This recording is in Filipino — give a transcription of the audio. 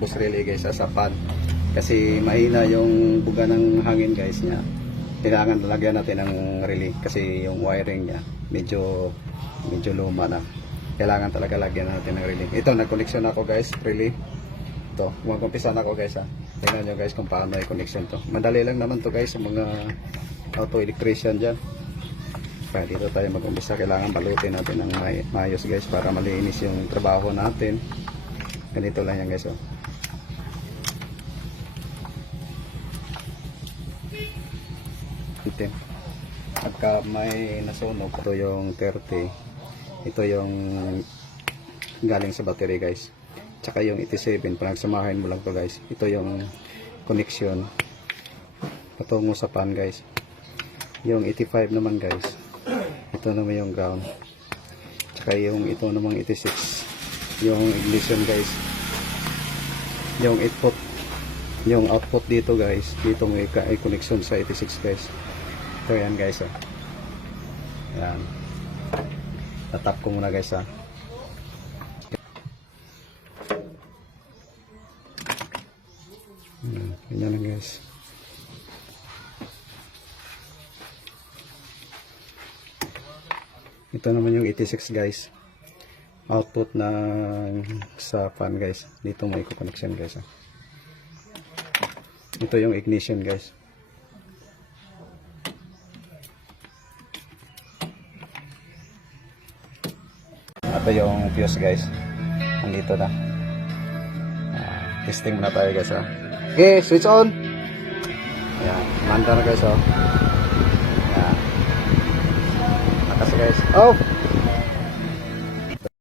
bus relay guys sa pan. Kasi mahina yung buga ng hangin guys niya. Kailangan lalagyan natin ng relay kasi yung wiring niya medyo luma na. Kailangan talaga lagyan natin ng relay. Ito, nag-connection ako guys, relay. Ito, mag-umpisa na ako guys ha. Tingnan nyo guys kung paano i-connection to. Madali lang naman to guys sa mga auto electrician dyan. Kaya dito tayo mag-umpisa. Kailangan balutin natin ng maayos guys para malinis yung trabaho natin. Ganito lang yan guys oh. Itim. Pagka may nasunog, ito yung 30. Ito yung galing sa battery guys. Tsaka yung 87, panagsamahin mo lang to guys. Ito yung connection patungo sa pan guys. Yung 85 naman guys, ito naman yung ground. Tsaka yung ito namang 86, yung ignition guys. Yung output, yung output dito guys, dito may connection sa 86 guys. Ito yan guys oh. Yan, tatap ko muna guys ha. Ganyan lang guys. Ito naman yung 86 guys. Output na sa fan guys. Dito may connection guys. Ito yung ignition guys. Ito yung fuse guys. Nandito na. Testing na tayo guys ha. Okay, switch on. Ayan, manda na guys oh. Ayan. Nakasi guys. Oh!